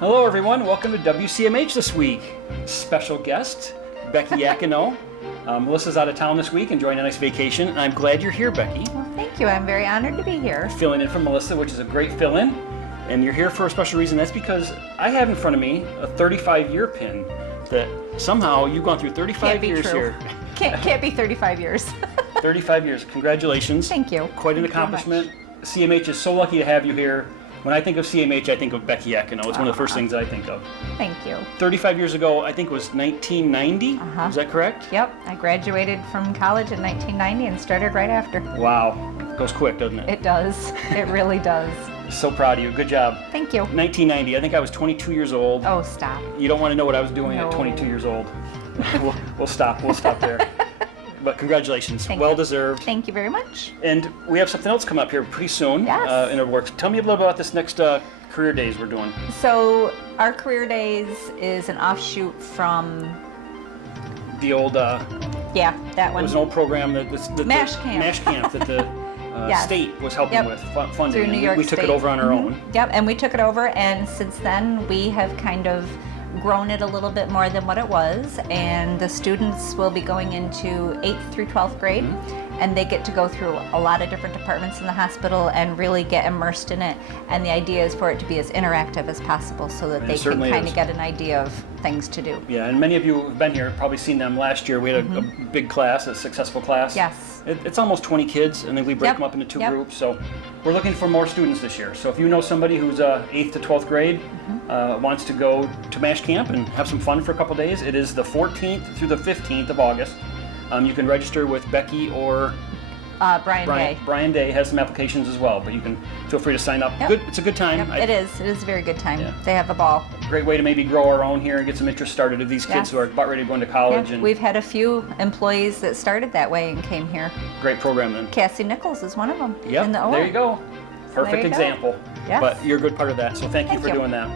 Hello everyone, welcome to WCMH this week. Special guest, Becky Yakino. Melissa's out of town this week, enjoying a nice vacation, and I'm glad you're here, Becky. Well, thank you. I'm very honored to be here. Filling in for Melissa, which is a great fill-in, and you're here for a special reason. That's because I have in front of me a 35-year pin that somehow you've gone through 35 years here. Can't be 35 years. 35 years. Congratulations. Thank you. Quite an accomplishment. CMH is so lucky to have you here. When I think of CMH, I think of Becky Yakino. It's one of the first things I think of. Thank you. 35 years ago, I think it was 1990. Is that correct? Yep. I graduated from college in 1990 and started right after. Wow. It goes quick, doesn't it? It does. It really does. So proud of you. Good job. Thank you. 1990. I think I was 22 years old. Oh, stop. You don't want to know what I was doing at No. 22 years old. We'll stop there. But congratulations. Thank well you. deserved. Thank you very much. And we have something else coming up here pretty soon. Yes. In the works. Tell me a little about this next career days we're doing. So our Career Days is an offshoot from, The old, that it one. was an old program that MASH camp. MASH camp that the Yes. state was helping Yep. with funding. Through New and York we took it State. over on our own. Yep, and we took it over, and since then we have kind of grown it a little bit more than what it was, and the students will be going into 8th through 12th grade, and they get to go through a lot of different departments in the hospital and really get immersed in it, and the idea is for it to be as interactive as possible so that It they can certainly kind is. of get an idea of things to do. Yeah, and many of you who've been here have probably seen them last year. We had a big class, a successful class. Yes. It's almost 20 kids, and then we break Yep. them up into two Yep. groups. So we're looking for more students this year. So if you know somebody who's 8th to 12th grade, wants to go to MASH camp and have some fun for a couple days, it is the 14th through the 15th of August. You can register with Becky or Brian Day. Brian Day has some applications as well, but you can feel free to sign up. Yep. Good, it's a good time. Yep, it is a very good time. Yeah. They have a ball. Great way to maybe grow our own here and get some interest started of these kids Yes. who are about ready to go into Yeah, college. And we've had a few employees that started that way and came here. great program then. Cassie Nichols is one of them. Yep, in the OR. there you go. Perfect you go. example. Yes. But you're a good part of that, so thank you Thank for you. doing that.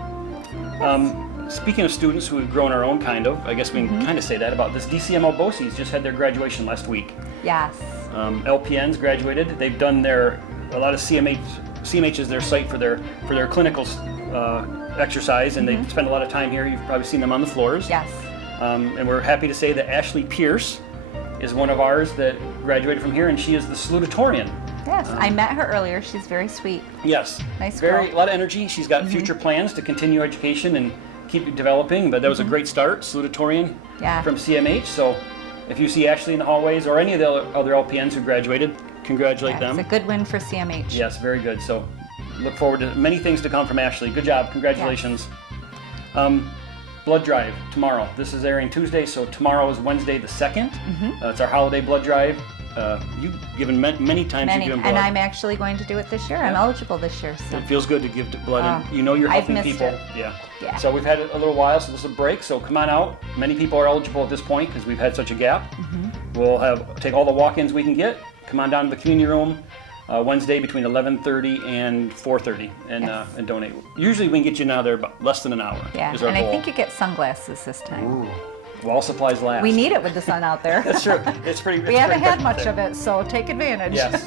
Speaking of students who have grown our own kind of, I guess we can kind of say that about this. DCMO BOCES just had their graduation last week. Yes. LPNs graduated. They've done a lot of CMH is their site for their clinical exercise, and they spend a lot of time here. You've probably seen them on the floors. Yes. And we're happy to say that Ashley Pierce is one of ours that graduated from here, and she is the salutatorian. Yes. I met her earlier. She's very sweet. Yes. Nice A girl. lot of energy. She's got future plans to continue education and keep developing, but that was a great start, salutatorian Yeah. from CMH. So if you see Ashley in the hallways or any of the other LPNs who graduated, congratulate Yeah, them. it's a good win for CMH. Yes, very good. So look forward to many things to come from Ashley. Good job. Congratulations. Blood drive tomorrow. This is airing Tuesday, so tomorrow is Wednesday the 2nd. It's our holiday blood drive. You've given many times Many. you've given blood. And I'm actually going to do it this year. I'm eligible this year. So. It feels good to give blood, and you know you're I've helping missed people. it. Yeah. Yeah. So we've had it a little while, so this is a break. So come on out. Many people are eligible at this point because we've had such a gap. We'll take all the walk-ins we can get. Come on down to the community room Wednesday between 11:30 and 4:30 and donate. Usually we can get you now there about less than an hour. Yeah. Is our And goal. I think you get sunglasses this time. Ooh. While supplies last. We need it with the sun out there. That's true. It's pretty. We haven't had much of it, so take advantage. Yes.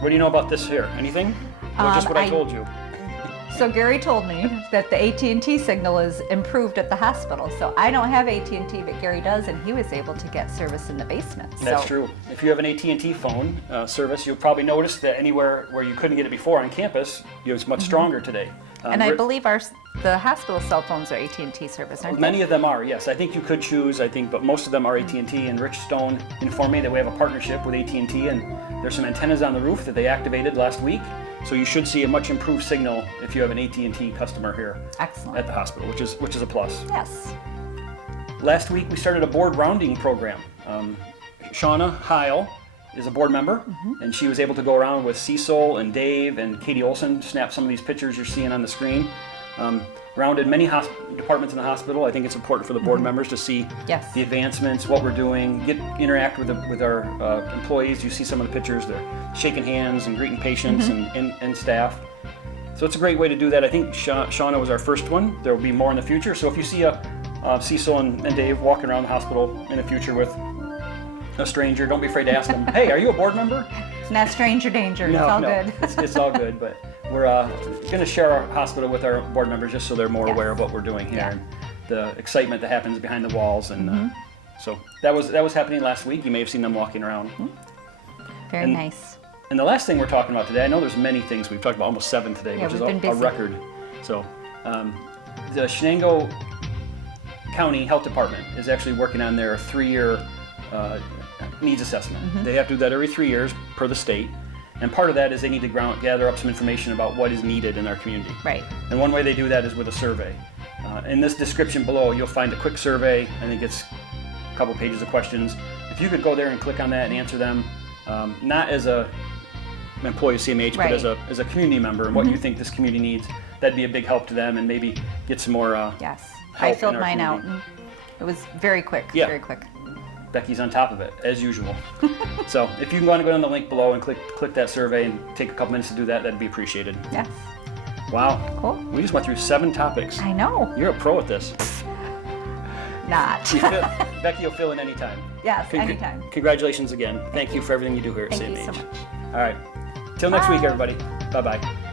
What do you know about this here? Anything? Or just what I told you? So Gary told me that the AT&T signal is improved at the hospital. So I don't have AT&T, but Gary does, and he was able to get service in the basement. That's So, true. If you have an AT&T phone service, you'll probably notice that anywhere where you couldn't get it before on campus, it's much stronger today. And I believe the hospital cell phones are AT&T service, aren't they? Many of them are, yes. I think you could choose, but most of them are AT&T. And Rich Stone informed me that we have a partnership with AT&T, and there's some antennas on the roof that they activated last week. So you should see a much improved signal if you have an AT&T customer here Excellent. at the hospital, which is a plus. Yes. Last week we started a board rounding program. Shauna Heil is a board member, and she was able to go around with Cecil and Dave and Katie Olson, snap some of these pictures you're seeing on the screen. Rounded many departments in the hospital. I think it's important for the board members to see Yes. the advancements, what we're doing, interact with our employees. You see some of the pictures. They're shaking hands and greeting patients and staff. So it's a great way to do that. I think Shauna was our first one. There will be more in the future. So if you see Cecil and Dave walking around the hospital in the future with a stranger, don't be afraid to ask them, hey, are you a board member? It's not stranger danger. It's all good. it's all good. But we're going to share our hospital with our board members just so they're more aware of what we're doing here and the excitement that happens behind the walls. And so that was happening last week. You may have seen them walking around. Very nice. And the last thing we're talking about today, I know there's many things. We've talked about almost 7 today, which is a record. So the Chenango County Health Department is actually working on their 3-year needs assessment. They have to do that every 3 years per the state. And part of that is they need to gather up some information about what is needed in our community. Right. And one way they do that is with a survey. In this description below, you'll find a quick survey, and it gets a couple pages of questions. If you could go there and click on that and answer them, not as a employee of CMH, but as a community member, and what you think this community needs, that'd be a big help to them, and maybe get some more yes. help I filled in our mine out, community. and it was very quick. Yeah. Very quick. Becky's on top of it, as usual. So if you want to go on the link below and click that survey and take a couple minutes to do that, that'd be appreciated. Yes. Wow. Cool. We just went through 7 topics. I know. You're a pro at this. Not. Becky will fill in anytime. Yes, anytime. Congratulations again. Thank you for everything you do here at CMH. Thank you so much. All right. Till next week, everybody. Bye-bye.